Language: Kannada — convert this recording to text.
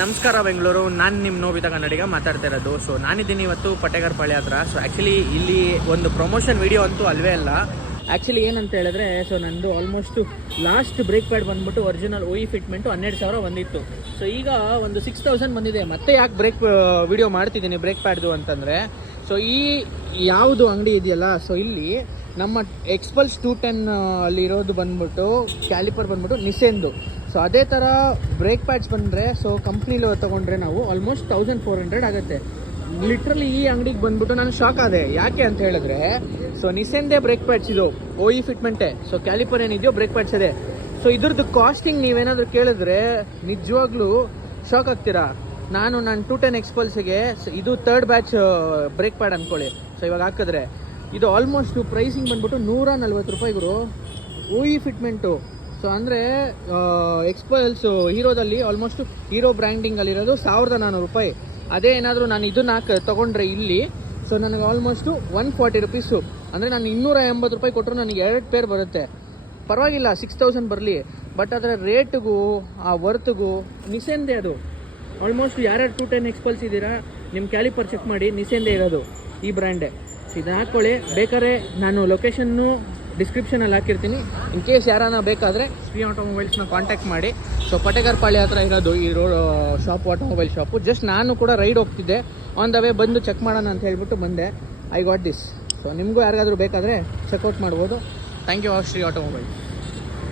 ನಮಸ್ಕಾರ ಬೆಂಗಳೂರು, ನಾನು ನಿಮ್ಮ ನೋಬಿತ ಕನ್ನಡಿಗ ಮಾತಾಡ್ತಾ ಇರೋದು. ಸೊ ನಾನಿದ್ದೀನಿ ಇವತ್ತು ಪಟೇಗರ್ ಪಾಳ್ಯ ಹತ್ರ. ಸೊ ಆ್ಯಕ್ಚುಲಿ ಇಲ್ಲಿ ಒಂದು ಪ್ರಮೋಷನ್ ವಿಡಿಯೋ ಅಂತೂ ಅಲ್ವೇ ಅಲ್ಲ. ಆ್ಯಕ್ಚುಲಿ ಏನಂತ ಹೇಳಿದ್ರೆ, ಸೊ ನಂದು ಆಲ್ಮೋಸ್ಟು ಲಾಸ್ಟ್ ಬ್ರೇಕ್ ಪ್ಯಾಡ್ ಬಂದ್ಬಿಟ್ಟು ಒರಿಜಿನಲ್ OE ಫಿಟ್ಮೆಂಟು 12,000 ಬಂದಿತ್ತು. ಸೊ ಈಗ ಒಂದು 6,000 ಬಂದಿದೆ. ಮತ್ತೆ ಯಾಕೆ ಬ್ರೇಕ್ ವಿಡಿಯೋ ಮಾಡ್ತಿದ್ದೀನಿ ಬ್ರೇಕ್ ಪ್ಯಾಡ್ದು ಅಂತಂದರೆ, ಸೊ ಈ ಯಾವುದು ಅಂಗಡಿ ಇದೆಯಲ್ಲ, ಸೊ ಇಲ್ಲಿ ನಮ್ಮ ಎಕ್ಸ್ಪಲ್ಸ್ 210 ಅಲ್ಲಿರೋದು ಬಂದ್ಬಿಟ್ಟು ಕ್ಯಾಲಿಪರ್ ಬಂದ್ಬಿಟ್ಟು ನಿಸೆನ್ದು. ಸೊ ಅದೇ ಥರ ಬ್ರೇಕ್ ಪ್ಯಾಡ್ಸ್ ಬಂದರೆ, ಸೊ ಕಂಪ್ನಿಲಿ ತೊಗೊಂಡ್ರೆ ನಾವು ಆಲ್ಮೋಸ್ಟ್ 1,400 ಆಗುತ್ತೆ. ಲಿಟ್ರಲಿ ಈ ಅಂಗಡಿಗೆ ಬಂದ್ಬಿಟ್ಟು ನಾನು ಶಾಕ್ ಆದೆ. ಯಾಕೆ ಅಂತ ಹೇಳಿದ್ರೆ, ಸೊ ನಿಸೆನ್ದೇ ಬ್ರೇಕ್ ಪ್ಯಾಡ್ಸ್ ಇದು, OE ಫಿಟ್ಮೆಂಟೇ. ಸೊ ಕ್ಯಾಲಿಪರ್ ಏನಿದೆಯೋ ಬ್ರೇಕ್ ಪ್ಯಾಡ್ಸ್ ಇದೆ. ಸೊ ಇದ್ರದ್ದು ಕಾಸ್ಟಿಂಗ್ ನೀವೇನಾದರೂ ಕೇಳಿದ್ರೆ ನಿಜವಾಗ್ಲೂ ಶಾಕ್ ಆಗ್ತೀರಾ. ನಾನು 210 ಎಕ್ಸ್ಪಲ್ಸಿಗೆ ಇದು 3rd ಬ್ಯಾಚ್ ಬ್ರೇಕ್ ಪ್ಯಾಡ್ ಅಂದ್ಕೊಳ್ಳಿ. ಸೊ ಇವಾಗ ಹಾಕಿದ್ರೆ ಇದು ಆಲ್ಮೋಸ್ಟ್ ಪ್ರೈಸಿಂಗ್ ಬಂದ್ಬಿಟ್ಟು 140 ರೂಪಾಯಿ ಗುರು, OE ಫಿಟ್ಮೆಂಟು. ಸೊ ಅಂದರೆ ಎಕ್ಸ್ಪಲ್ಸು ಹೀರೋದಲ್ಲಿ ಆಲ್ಮೋಸ್ಟ್ ಹೀರೋ ಬ್ರ್ಯಾಂಡಿಂಗಲ್ಲಿರೋದು 1,400 ರೂಪಾಯಿ. ಅದೇ ಏನಾದರೂ ನಾನು ಇದನ್ನ ತೊಗೊಂಡ್ರೆ ಇಲ್ಲಿ, ಸೊ ನನಗೆ ಆಲ್ಮೋಸ್ಟು 140 ರುಪೀಸು. ಅಂದರೆ ನಾನು 280 ರೂಪಾಯಿ ಕೊಟ್ಟರು ನನಗೆ 2 ಪೇರ್ ಬರುತ್ತೆ. ಪರವಾಗಿಲ್ಲ, 6,000 ಬರಲಿ. ಬಟ್ ಅದರ ರೇಟಿಗೂ ಆ ವರ್ತ್ಗೂ ನಿಸೆನ್ದೇ ಅದು. ಆಲ್ಮೋಸ್ಟ್ ಯಾರ್ಯಾರು 210 ಎಕ್ಸ್ಪಲ್ಸ್ ಇದ್ದೀರಾ, ನಿಮ್ಮ ಕ್ಯಾಲಿಪರ್ ಚೆಕ್ ಮಾಡಿ, ನಿಸೆನ್ದೇ ಇರೋದು, ಈ ಬ್ರ್ಯಾಂಡೇ. ಸೊ ಇದನ್ನ ಹಾಕ್ಕೊಳ್ಳಿ. ಬೇಕಾದ್ರೆ ನಾನು ಲೊಕೇಶನ್ನು ಡಿಸ್ಕ್ರಿಪ್ಷನಲ್ಲಿ ಹಾಕಿರ್ತೀನಿ. ಇನ್ ಕೇಸ್ ಯಾರಾನ ಬೇಕಾದರೆ ಶ್ರೀ ಆಟೋಮೊಬೈಲ್ಸ್ನ ಕಾಂಟ್ಯಾಕ್ಟ್ ಮಾಡಿ. ಸೊ ಪಟೇಗರ್ ಪಾಳ್ಯ ಹತ್ರ ಇರೋದು ಈ ಶಾಪ್, ಆಟೋಮೊಬೈಲ್ ಶಾಪು. ಜಸ್ಟ್ ನಾನು ಕೂಡ ರೈಡ್ ಹೋಗ್ತಿದ್ದೆ, ಆನ್ ದ ವೇ ಬಂದು ಚೆಕ್ ಮಾಡೋಣ ಅಂತ ಹೇಳ್ಬಿಟ್ಟು ಬಂದೆ. I got this. ಸೊ ನಿಮಗೂ ಯಾರಿಗಾದರೂ ಬೇಕಾದರೆ ಚೆಕ್ಔಟ್ ಮಾಡ್ಬೋದು. Thank you Shri automobile.